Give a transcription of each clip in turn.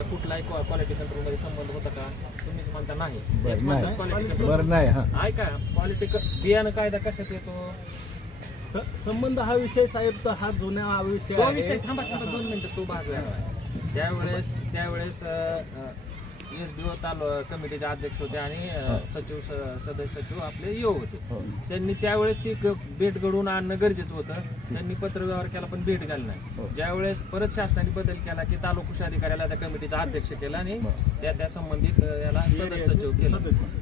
कुठलाही quality control मध्ये संबंध होता का? तुम्हीच म्हणता नाही. बरं नाही. ऐका, क्वालिटी बियाणं कायदा कशात येतो? संबंध हा विषय साहेब तर हा जुना विषय तो आहे. विषय थांबा 2 मिनिटं तो भाग वेगळा. त्यावेळेस SDO कमिटीचे अध्यक्ष होते आणि सदस्य सचिव आपले यो होते. त्यांनी त्यावेळेस ती भेट घडवून आणणं गरजेचं होतं. त्यांनी पत्रव्यवहार केला पण भेट घालली नाही. ज्यावेळेस परत शासनाने बदल केला की तालुका कृषी अधिकाऱ्याला त्या कमिटीचा अध्यक्ष केला आणि त्या संबंधित याला सदस्य सचिव केलं.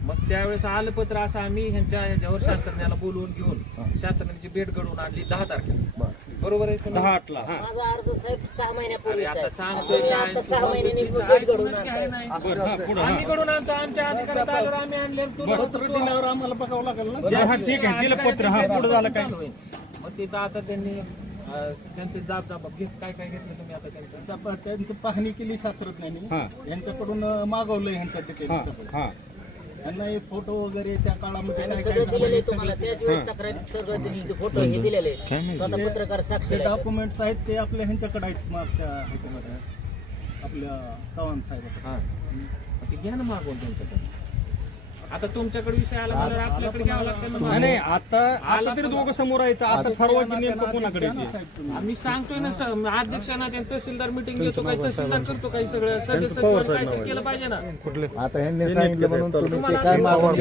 मग त्यावेळेस आलं पत्र असं आम्ही ह्याच्यावर शास्त्रज्ञाला बोलवून घेऊन शास्त्रज्ञाची भेट घडवून आणली 10 तारखेला. बरोबर आहे. 10/8ला माझा अर्ज साहेब 6 महिन्यापूर्वी आता सांगतोय काय? 6 महिन्यांनी भेट घडवून आम्ही कडून आणतो आमच्या अधिकारात आल्यावर आम्ही आणले. पत्र दिल्यावर आम्हाला बघावं लागेल ना. हा ठीक आहे, दिलं पत्र. हा पुढे झालं काय? मग तिथं आता त्यांनी त्यांचे जाब काय काय घेतलं तुम्ही आता त्यांचं पाहणी केली शास्त्रज्ञांनी. यांच्याकडून मागवलं ह्यांचं डिटेल सगळं. त्यांना हे फोटो वगैरे त्या काळामध्ये काय सगळं दिलेले तुम्हाला त्याच वेळेस तक्रारीत सगळं त्यांनी फोटो हे दिलेले स्वतः पत्रकार साक्षी डॉक्युमेंट्स आहेत ते आपल्या ह्यांच्याकडे आहेत. मागच्या ह्याच्यामध्ये आपल्या चव्हाण साहेब ते घ्या ना मागवून तुमच्याकडे. आता तुमच्याकडे विषय आला मला आपल्याकडे घ्यावं लागतं ना. नाही आता तरी दोघं समोर आहेत. आता ठरवा की नेमकं कोणाकडे येते. आम्ही सांगतोय ना अध्यक्षांना त्या तहसीलदार मिटिंग घेतो काही तहसीलदार करतो काही सगळं सदस्य सचिवांनी काहीतरी केलं पाहिजे ना. आता ह्यांनी सांगितलं म्हणून तुम्ही ते काय मागवून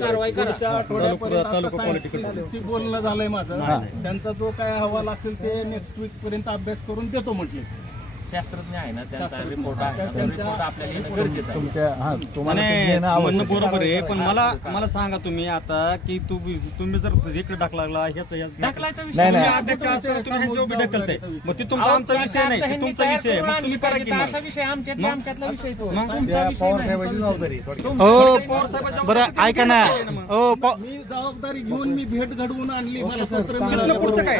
कारवाई करा. बोलणं झालंय माझं. त्यांचा जो काय अहवाल असेल ते नेक्स्ट वीक पर्यंत अभ्यास करून देतो म्हटले. शास्त्रज्ञ आहे ना त्यांचा रिपोर्ट आहे. रिपोर्ट आपल्याला येणं गरजेचं आणि म्हणणं बरोबर आहे. पण मला सांगा तुम्ही आता की तुम्ही जर इकडे टाकला टाकलायचा विषय तुम्ही अध्यक्ष असताना तुम्ही ह्यांच्यावर बी ढकलताय. मग ते तुमचा आमचा विषय नाही, ते तुमचा विषय आहे. मग तुम्ही करा की असा विषय आमच्यातला विषय तो तुमचा विषय बरं ऐका ना. मी जबाबदारी घेऊन मी भेट घडवून आणली. मला पत्र इथलं पुढचं काय?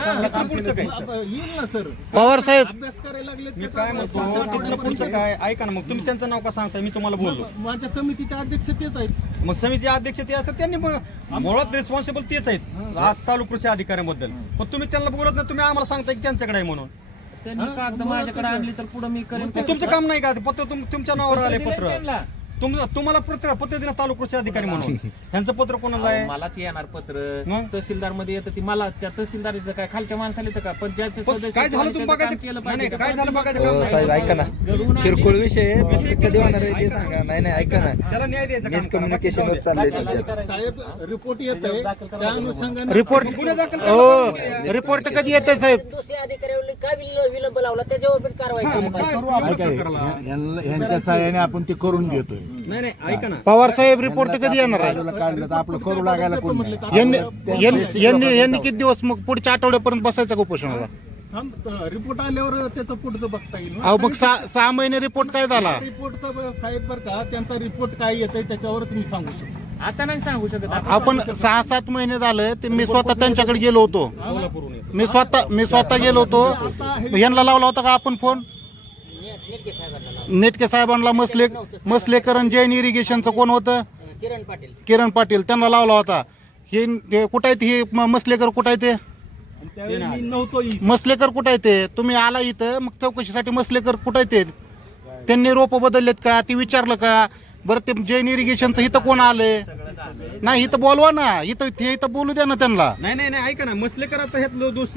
येईल ना सर. पवार साहेब अभ्यास करायला लागले. मी काय म्हणतो तिथलं पुढचं काय? ऐका ना, मग तुम्ही त्यांचं नाव का सांगताय? मी तुम्हाला बोललो माझ्या समितीचे अध्यक्ष तेच आहेत. मग समिती अध्यक्ष ते असतात, त्यांनी मुळात रिस्पॉन्सिबल तेच आहेत तालुका कृषी अधिकाऱ्याबद्दल. पण तुम्ही त्यांना बोलत नाही, तुम्ही आम्हाला सांगताय की त्यांच्याकडे आहे म्हणून. त्यांनी कागद माझ्याकडे आणली तर पुढे मी करेन. तुमचं काम नाही का? पत्र तुमच्या नावावर आले पत्र. तुम्हाला पत्र दिलं तालुका कृषी अधिकारी म्हणून. ह्यांचं पत्र कोणाला आहे? मलाच येणार पत्र. मग? तहसीलदार मध्ये येतं ती मला त्या तहसीलदारचं काय खालच्या माणसाला येतं का? पंचायतचे सदस्य काय झालं तुम्ही बघायचं केलं नाही, पाहिजे. काय झालं बघायचं काम नाही. साहेब ऐका ना, किरकोळ विषय कधी होणार आहे ते सांगा. नाही ऐका ना, त्याला न्याय द्यायचा काम करा. मिसकम्युनिकेशन होत चाललंय तुमच्यात. साहेब रिपोर्ट येत आहे त्या अनुषंगाने रिपोर्ट गुन्हे दाखल रिपोर्ट कधी येते साहेब? दुसऱ्या अधिकाऱ्यावर काय विलंब लावला त्याच्यावर पण कारवाई ह्यांच्या सहाय्याने आपण ते करून घेतोय. नाही ऐका ना, पवार साहेब रिपोर्ट कधी येणार आहे? काढलं तर आपलं करू लागायला कोण नाही. यांनी किती दिवस मग पुढच्या आठवड्यापर्यंत बसायचा का उपोषणाला? रिपोर्ट आल्यावर त्याचं पुढचं बघता येईल ना. अहो मग 6 महिने रिपोर्ट काय झाला? रिपोर्टचा साहेब बरं का, त्यांचा रिपोर्ट काय येतंय त्याच्यावरच मी सांगू शकतो. आता नाही सांगू शकत आपण 6-7 महिने झाले ते मी स्वतः त्यांच्याकडे गेलो होतो. मी स्वतः गेलो होतो. यांना लावला होता का आपण फोन? नेटके साहेबांना मसलेकर आणि जैन इरिगेशनचं कोण होतं? किरण पाटील त्यांना लावला होता. हे कुठं आहे? हे मसलेकर कुठं आहे? ते त्यावेळी मी नव्हतो. मसलेकर कुठं आहे? ते तुम्ही आला इथं मग चौकशीसाठी मसलेकर कुठं आहे? ते त्यांनी रोप बदललेत का ते विचारलं का? बरं ते जैन इरिगेशनचं इथं कोण आलंय? नाही इथं बोलवा ना, इथं बोलू द्या ना त्यांना. नाही ऐका ना, मसलेकर आता ह्यात दोष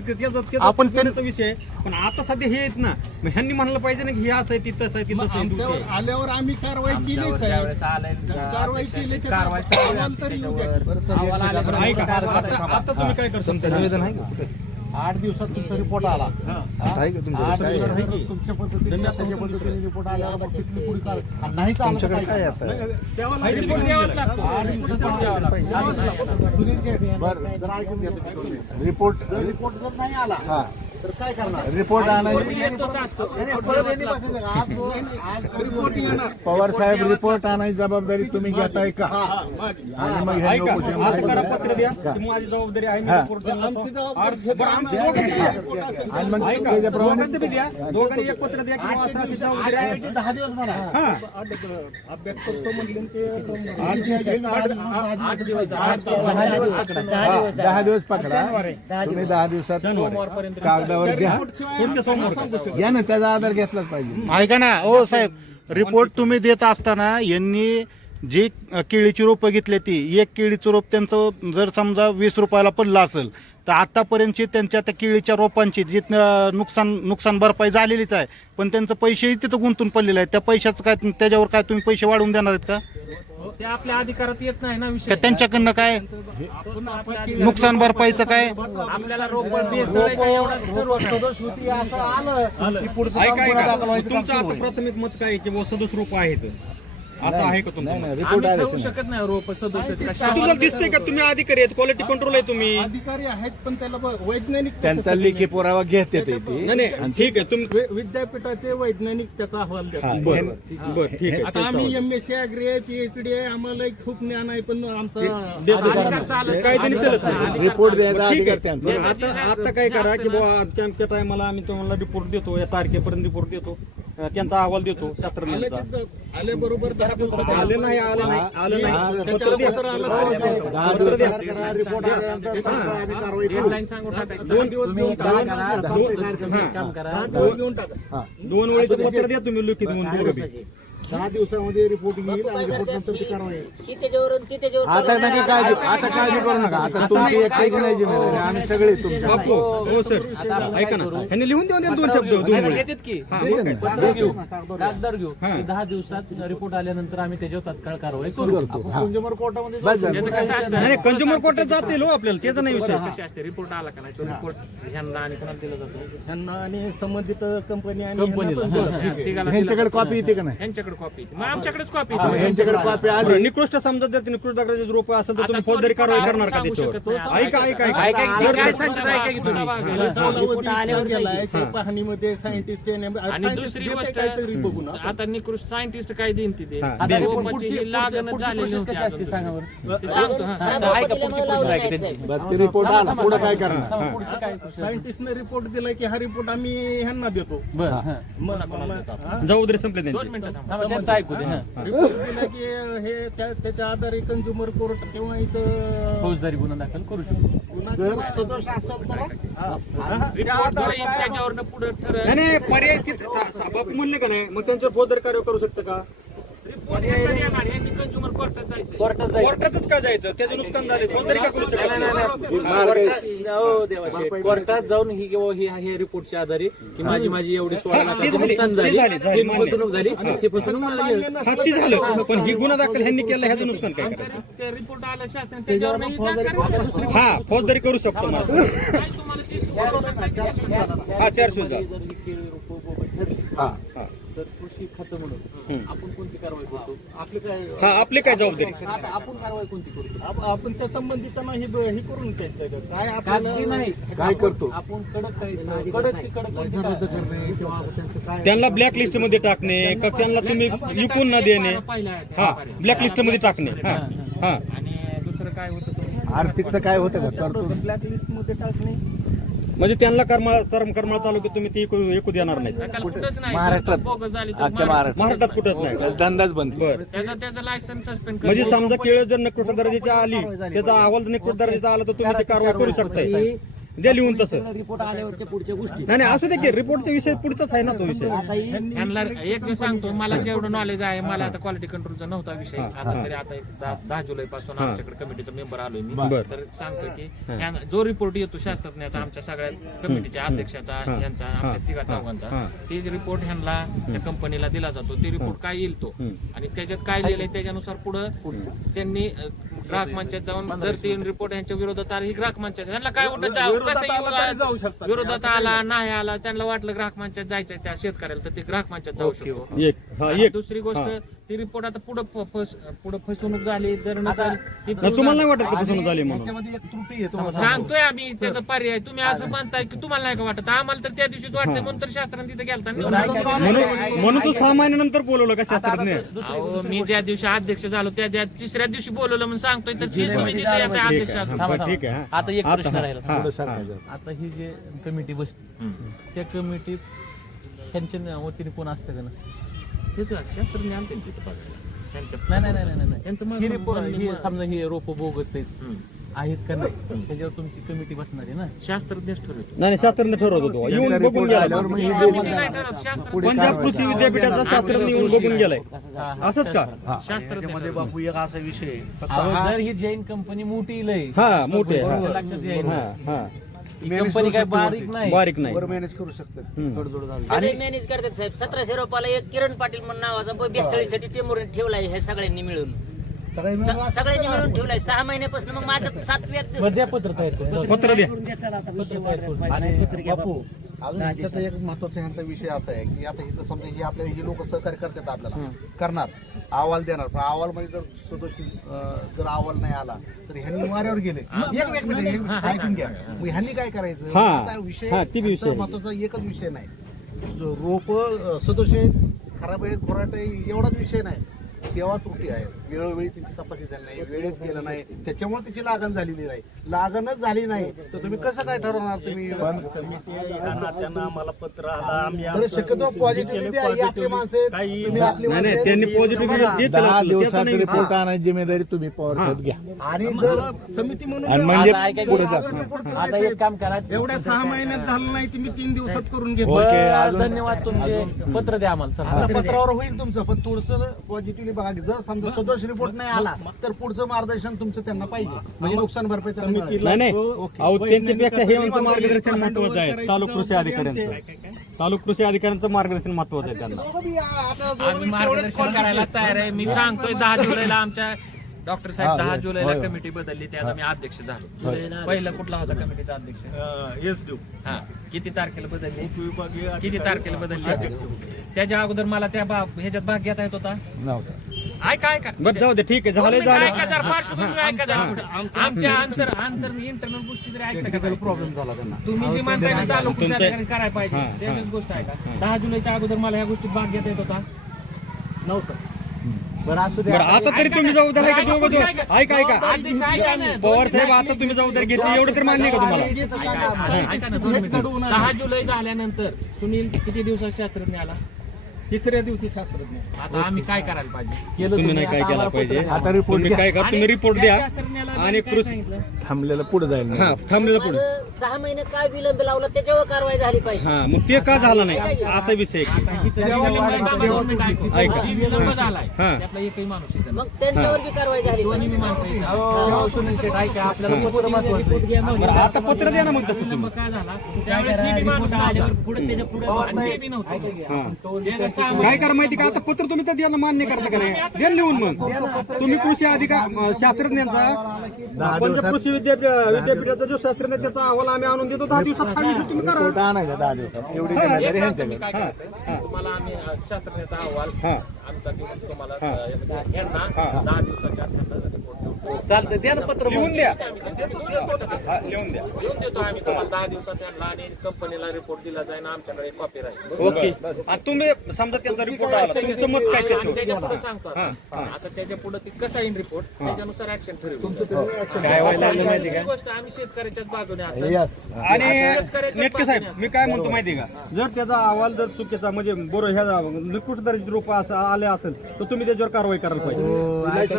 आपण त्यांचा विषय. पण आता सध्या हे आहेत ना, मग ह्यांनी म्हणलं पाहिजे ना की हे असं आहे तिथं आहे तिथं आमच्यावर आल्यावर आम्ही कारवाई केली साहेब. कारवाई केली ऐका आता तुम्ही काय करता? तुमचं निवेदन आहे का? 8 दिवसात तुमचा रिपोर्ट आला. आहे का तुमच्याकडे? तुमच्या पद्धतीने त्याच्या पद्धतीने रिपोर्ट आल्यावर मग तिथली पुढे नाही तुमच्याकडे काय आता? रिपोर्ट द्यावाच लागतो. सुनील शेठ बरं जर ऐकून घ्या तुम्ही. रिपोर्ट जर नाही आला तर काय करणार? रिपोर्ट पवार साहेब रिपोर्ट आणायची जबाबदारी तुम्ही घेताय का? आणि मग हे असं करा, पत्र द्या की माझी जबाबदारी आहे, मी रिपोर्ट देणार. आणि मग दोघांचं बी द्या, दोघांनी एक पत्र द्या की असं अशी जबाबदारी आहे. 10 दिवस म्हणा अभ्यास करतो म्हणले ते 10 दिवस पकडा. तुम्ही 10 दिवसात कागद त्या रिपोर्टशिवाय पुढच्या सोमवार सांगू शकत घ्या ना, त्याचा आधार घेतलाच पाहिजे. ऐका ना हो साहेब, रिपोर्ट तुम्ही देत असताना यांनी जी केळीची रोपं घेतली ती एक केळीचं रोप त्यांचं जर समजा 20 रुपयाला पडलं असेल तर आतापर्यंतची त्यांच्या त्या केळीच्या रोपांची जी नुकसान भरपाई झालेलीच आहे, पण त्यांचं पैसेही तिथं गुंतून पडलेले आहेत. त्या पैशाचं काय त्याच्यावर काय तुम्ही पैसे वाढवून देणार आहेत का? ते आपल्या अधिकारात येत नाही ना का विषय. त्यांच्याकडनं काय नुकसान भरपाईचं काय? आपल्याला रोप बेसलाय का एवढा सदस्यवृत्ती असं आलं की पुढचं काम ऐका पुन्हा ऐका दाखल व्हायचं काम तुमचं सुरू आता होईल. प्राथमिक मत काय आहे की बुवा सदस्य रूप आहेत असं आहे का तुमचं मत? रिपोर्ट आम्ही आले ठरवू शकत नाही रोप सदस्य तुम्हाला दिसतंय का तुम्ही अधिकारी आहेत, क्वालिटी कंट्रोल आहे तुम्ही? अधिकारी आहेत पण त्याला वैज्ञानिक त्यांचा कसं लेखी पुरावा घेते ते नाही नाही ठीक आहे तुम्ही विद्यापीठाचे वैज्ञानिक त्याचा अहवाल देतात. बरं ठीक आहे आता आम्ही MSc अग्री आहे, PhD आहे, आम्हाला खूप ज्ञान आहे पण आमचा काय त्यांनी चालत नाही. रिपोर्ट द्यायचा ठीक अधिकार आहे. त्यांचा. बरं, आता काय करा की बुवा कॅम्पच्या टायमाला आम्ही तुम्हाला रिपोर्ट देतो, या तारखेपर्यंत रिपोर्ट देतो, त्यांचा अहवाल देतो शास्त्रज्ञांचा. आले बरोबर 10 दिवसात आलं नाही आलं नाही आलं नाही त्याच्यावर पत्र आलं तरी चालतं. 10 दिवसात करा, रिपोर्ट आल्यानंतर सरकार आम्ही कारवाई करू. डेडलाईन सांगून टाकायचं. 2 दिवस घेऊन टाका. काम करा. 10 दिवस घेऊन टाका. 2 वेळेचं पत्र द्या तुम्ही लिखित म्हणून दोघं बी. 10 दिवसामध्ये रिपोर्टिंग येईल आणि रिपोर्ट नंतर ती कारवाई होईल. की त्याच्यावर आता नका काळजी, आता काळजी करू नका. आता तुमची एकट्याची नाही जिम्मेदारी, आम्ही सगळे तुमच्या. बापू हो सर ऐका ना ह्यांनी लिहून देऊन द्या 2 शब्द 2 वेळा. घेतात की देते ना, पत्र घेऊ कागदावर कागदार घेऊ हा. 10 दिवसात रिपोर्ट आल्यानंतर आम्ही त्याच्यावर तात्काळ कारवाई करू. करतो. कंझ्युमर कोर्टामध्ये जाऊ त्याचं शकतो. कसं असतं नाही कंझ्युमर कोर्टात जातील हो आपल्याला त्याचा नाही विषय. कशी असते रिपोर्ट आला का नाही तो रिपोर्ट ह्यांना आणि कोणाला दिला जातो त्यांना आणि संबंधित कंपनी आणि कंपनीला. यांना पण दिलं. तिघाला ह्यांच्याकडे कॉपी येते का नाही? ह्यांच्याकडे कॉपी मग आमच्याकडेच कॉपी ह्यांच्याकडे कॉपी आली. बरं, निकृष्ट समजा जर निकृष्ट दर्जाचे रोप असेल तर तुम्ही फौजदारी कारवाई करणार का त्याच्यावर? ऐका ऐका ऐका ऐका की काय सांगतात ऐका की तुम्ही. कालावधी गेलाय ते पाहणीमध्ये सायंटिस्ट आणि दुसरी गोष्ट काहीतरी बघू ना. आता निकृष्ट सायंटिस्ट काय देईन तिथे हा. आता रोपाची पुढची- ही लागणच पुढची झालेली प्रोसेस नव्हती कशी असते अजून. सांगा बरं. ते सांगतो हा सांगतो. ऐका पुढची प्रोसेस आहे की त्यांची. बरं, ते रिपोर्ट आला, पुढे काय करणार? पुढची काय प्रोसेस? सायंटिस्टने रिपोर्ट दिला की हा रिपोर्ट आम्ही ह्यांना देतो. बरं हा. जाऊ दे संपले 2 त्यांचे. मिनिटं थांबा. थांबा, त्यांचं ऐकू दे हा. रिपोर्ट दिला की हे त्याच्या आधारे कंझ्युमर कोर्ट किंवा इथं फौजदारी गुन्हा दाखल करू शकतो. जर सदोष असेल तर रिपोर्ट जो येईल त्याच्यावरनं पुढे ठरव नाही नाही पर्याय बापू म्हणले का नाही मग त्यांच्यावर फौजदारी कारवाई करू शकतं का? रिपोर्ट कधी येणार यांनी कंझ्युमर कोर्टात जायचं कोर्टात जाईल. कोर्टातच का जायचं त्याचं नुकसान झाले फौजदारी का करू शकत नाही? कोर्टात- हो देवाशे. कोर्टात जाऊन ही किंवा हे रिपोर्टच्या आधारे की माझी एवढी 16 लाखाची नुकसान झाली ही फसवणूक झाली ही फसवणूक मला मिळेल. हा ती झालं पण ही गुन्हा दाखल ह्यांनी केला ह्याचं नुकसान काय करायचं? ते रिपोर्ट आला शास्त्र त्याच्यावर हा फौजदारी करू शकतो मला हा 400 जर ही केळी रोपं बोबत ठरली तर कृषी खातं म्हणून आपण कोणती कारवाई करतो? हा आपली काय जबाबदारी? आता आपण कारवाई कोणती करतो? आपण त्या संबंधितांना हे करून त्यांचं काय कागदी नाही काय करतो? आपण कडक काही कडकची कडक कोणती कारवाई? किंवा त्यांचं काय त्यांना ब्लॅक लिस्ट मध्ये टाकणे का त्यांना तुम्ही विकून न देणे हा ब्लॅक लिस्ट मध्ये टाकणे हा हा आणि दुसरं काय होतं तो आर्थिकचं काय होतं का? तरतूद ब्लॅक लिस्ट मध्ये टाकणे म्हणजे त्यांना करमाळ तालुक्यात तुम्ही ती एकू देणार नाही त्याला कुठंच नाही महाराष्ट्रात बोगस झाली तर अख्ख्या महाराष्ट्रात महाराष्ट्रात कुठंच नाही त्याचा धंदाच बंद. बर त्याचं लायसन्स सस्पेंड म्हणजे समजा केळ जर निकृष्ट दर्जाची आली त्याचा अहवाल निकृष्ट दर्जाचा आला तर तुम्ही ती कारवाई करू शकताय द्या लिहून तसं रिपोर्ट आल्यावरच्या पुढच्या गोष्टी नाही नाही असू दे की रिपोर्टचा विषय पुढचाच आहे ना तो विषय आता ही यांना एक मी सांगतो मला जेवढं नॉलेज आहे मला आता क्वालिटी कंट्रोलचा नव्हता विषय आता तरी आता 10 जुलै पासून आमच्याकडे कमिटीचा मेंबर आलोय मी बरं. तर सांगतो की जो रिपोर्ट येतो शास्त्रज्ञाचा आमच्या सगळ्या कमिटीच्या अध्यक्षाचा यांचा आमच्या तिघा चौघांचा तेच रिपोर्ट ह्यांना त्या कंपनीला दिला जातो ते रिपोर्ट काय येईल तो आणि त्याच्यात काय लिहिलंय त्याच्यानुसार पुढे त्यांनी ग्राहक मंचात जाऊन जर ते रिपोर्ट यांच्या विरोधात आले ही ग्राहक मंचात ह्यांना काय वाटत जाऊ शकतात. विरोधात आला नाही आला त्यांना वाटलं ग्राहक मंचात जायचं त्या शेतकऱ्याला तर ते ग्राहक मंचात जाऊ शकतो एक दुसरी गोष्ट ती रिपोर्ट आता पुढे फसवणूक झाली जर नसेल ती नाही, तुम्हाला नाही वाटत का फसवणूक झाली म्हणून त्याच्यामध्ये एक त्रुटी आहे तुम्हाला सांगतोय आम्ही त्याचा पर्याय तुम्ही असं म्हणताय की तुम्हाला नाही का वाटत आम्हाला तर त्या दिवशीच वाटतंय म्हणून तर शास्त्राने तिथे गेलता म्हणून तू 6 महिन्यानंतर बोलवलं का शास्त्रज्ञ अहो, मी ज्या दिवशी अध्यक्ष झालो त्या तिसऱ्या दिवशी बोलवलं म्हणून सांगतोय तर तीच तुम्ही तिथे येताय अध्यक्ष आहात. थांबा, बरं, ठीक आहे थांबा. आता एक प्रश्न राहिला पुढं सरकायचं. आता ही जे कमिटी बसते त्या कमिटीत त्यांच्या वतीने कोण असतं का नसतं? तिथं शास्त्रज्ञ आणते तिथे बघायला. त्यांच्या नाही नाही नाही नाही त्यांचं ही म्हणणं- रिपोर्ट ही म्हणणं- समजा ही रोप बोगस आहेत हम्म. आहेत का नाही त्याच्यावर तुमची कमिटी बसणार आहे ना. शास्त्रज्ञच ठरवतो. नाही शास्त्रज्ञ ठरवत होतो येऊन बघून गेला पंजाब कृषी विद्यापीठाचा शास्त्रज्ञ येऊन बघून गेलाय असंच का? त्याच्यामध्ये बापू एक असा विषय आहे. जर ही जैन कंपनी मोठी लय हा मोठे लक्षात येईल हा हा ही कंपनी काय बारीक नाही. बारीक नाही वर मॅनेज करू शकतात थोडं थोडं झालं. सगळे मॅनेज करतात साहेब. 1700 रुपयाला एक किरण पाटील म्हणून नावाचा बेसळीसाठी टेंबून ठेवलाय हे सगळ्यांनी मिळून. सगळ्यांनी मिळून ठेवलाय 6 महिन्यापासून. मग माझं 7व्यात बरं, द्या पत्र तयार करून. पत्र द्या. आणि बापू अजून त्याचा एक महत्वाचा ह्यांचा विषय असा आहे की आता इथं समजा हे आपल्याला ही लोक सहकार्य करतात आपल्याला करणार अहवाल देणार पण अहवाल मध्ये जर सदोष जर अहवाल नाही आला तर ह्यांनी वाऱ्यावर गेले एक मिनिट ऐकून घ्या. मग ह्यांनी काय करायचं हा. आता विषय हा, ती बी विषय आहे. महत्वाचा एकच विषय नाही. रोप सदोष आहेत खराब आहेत खोराट आहे एवढाच विषय नाही. सेवा त्रुटी आहे वेळोवेळी त्यांची तपासणी झाली नाही वेळेत केलं नाही त्याच्यामुळे त्याची लागण झालेली नाही. लागणच झाली नाही तर तुम्ही कसं काय ठरवणार तुम्ही? त्यांना आम्हाला पत्र आला आम्ही तर शक्यतो पॉझिटिव्ह द्या ही आपली माणसं आहेत. तुम्ही आपली नाही माणसं नाही आहेत. त्यांनी पॉझिटिव्ह 10 दिवसात रिपोर्ट आणायची जिम्मेदारी तुम्ही पॉवर घ्या. आणि जर समिती म्हणून आणि म्हणजे आता ऐका की, पुढे जा. आता एक काम करा. एवढ्या 6 महिन्यात झालं नाही ते मी 3 दिवसात करून घेतो. ओके, बरं, अजून- धन्यवाद तुमचे. पत्र द्या आम्हाला चला. आता पत्रावर होईल तुमचं पण थोडंसं पॉझिटिव्हली बघा. जर समजा सदोष रिपोर्ट नाही आला तर पुढचं मार्गदर्शन तुमचं त्यांना पाहिजे म्हणजे नुकसान भरपाई त्यांना मिळाली. नाही नाही अहो त्यांच्यापेक्षा हे आमचं मार्गदर्शन महत्वाचं आहे. तालुका कृषी अधिकाऱ्यांचं तालुका कृषी अधिकाऱ्यांचं मार्गदर्शन महत्वाचं आहे त्यांना. दोघं बी आपल्याला दोघं आम्ही बी तेवढेच मार्गदर्शन करायला तयार आहे. मी सांगतोय 10 जुलैला आमच्या डॉक्टर साहेब 10 जुलैला कमिटी बदलली त्याचा मी अध्यक्ष झालो. पहिला कुठला होता कमिटीचा अध्यक्ष? हा किती तारखेला बदलली? किती तारखेला बदलली? त्याच्या अगोदर मला त्या ह्याच्यात भाग घेता येत होता. ऐका ऐका बरं जाऊ दे ठीक आहे झालं झालं ऐका जरा पार्श्वभूमी ऐका जरा पुढे. आमच्या अंतर इंटरनल गोष्टी तरी ऐका का नाही? प्रॉब्लेम झाला त्यांना. तुम्ही जे मानताय ना तालुका कृषी अधिकारी करायला पाहिजे त्याच्याच गोष्ट आहे का? 10 जुलैच्या अगोदर मला ह्या गोष्टीत भाग घेता येत होता नव्हतं. बरं असू द्या. बरं आता तरी तुम्ही जबाबदारी का दोघं दोघं ऐका ऐका अध्यक्ष ऐका ना. पवार साहेब आता तुम्ही जबाबदारी घेतली एवढं तर मान्य आहे का तुम्हाला? ऐका ना 2 मिनिटं. 10 जुलै झाल्यानंतर सुनील किती दिवसात शास्त्रज्ञ आला? 3ऱ्या दिवशी शास्त्रज्ञ. आता आम्ही काय करायला पाहिजे? तुम्ही नाही काय केला पाहिजे आता रिपोर्ट तुम्ही काय करा तुम्ही रिपोर्ट द्या शास्त्रज्ञाला आणि काय कृषी सांगितलं? थांबलेलं पुढे जाईल. हा थांबलेलं पुढे 6 महिने काय विलंब लावला त्याच्यावर कारवाई झाली पाहिजे. हा मग ते का झालं नाही असा विषय आहे की. ऐका. जी विलंब झालाय हा. त्यातला एकही माणूस इथं नाही. मग त्यांच्यावर बी कारवाई झाली दोन्ही पाहिजे. माणसं इथं. अहो, सुनील शेठ ऐका आपल्याला पत्र महत्वाचं आहे. बरं आता पत्र द्या ना मग तसं विलंब तुम्ही. काय झाला त्यावेळेस हे बी माणूस नव्हता. पुढे त्याच्या पुढे आणि ते बी नव्हतं. हा. ते जर 6 काय करा माहिती का आता पत्र तुम्ही तर द्यायला मान्य करता का नाही द्या लिहून मग तुम्ही कृषी शास्त्रज्ञांचा पंजाब कृषी विद्यापीठाचा जो शास्त्रज्ञ त्याचा अहवाल आम्ही आणून देतो 10 दिवसात हा विषय तुम्ही करा. रिपोर्ट आणायचा 10 दिवसात एवढी एक जिम्मेदारी सांगतो मी ह्यांच्याकडे. काय करायचंय. तुम्हाला आम्ही शास्त्रज्ञाचा अहवाल हा. आमचा देऊन तुम्हाला यांना 10 दिवसाच्या आत त्यांना report देऊ. चालतंय द्या ना पत्र मग. लिहून द्या हा, लिहून द्या. देऊन देतो आम्ही तुम्हाला 10 दिवसात त्यांना आणि कंपनीला रिपोर्ट दिला जाईल आणि आमच्याकडे कॉपी राहील. ओके आणि तुम्ही समजा त्यांचा रिपोर्ट आला तुमचं मत काय आणि त्याच्यावर त्याच्या पुढे सांगतो आता. आता त्याच्या पुढे ती कसा येईल रिपोर्ट त्याच्यानुसार ऍक्शन ठरवू. काय व्हायला लागलं माहिती दुसरी का? गोष्ट आम्ही शेतकऱ्याच्याच बाजूने असं आणि नेटके साहेब मी काय म्हणतो माहिती का जर त्याचा अहवाल जर चुकीचा म्हणजे बरोबर ह्या निकृष्ट दर्जाचे रूप असं आले असेल तर तुम्ही त्याच्यावर कारवाई करायला पाहिजे.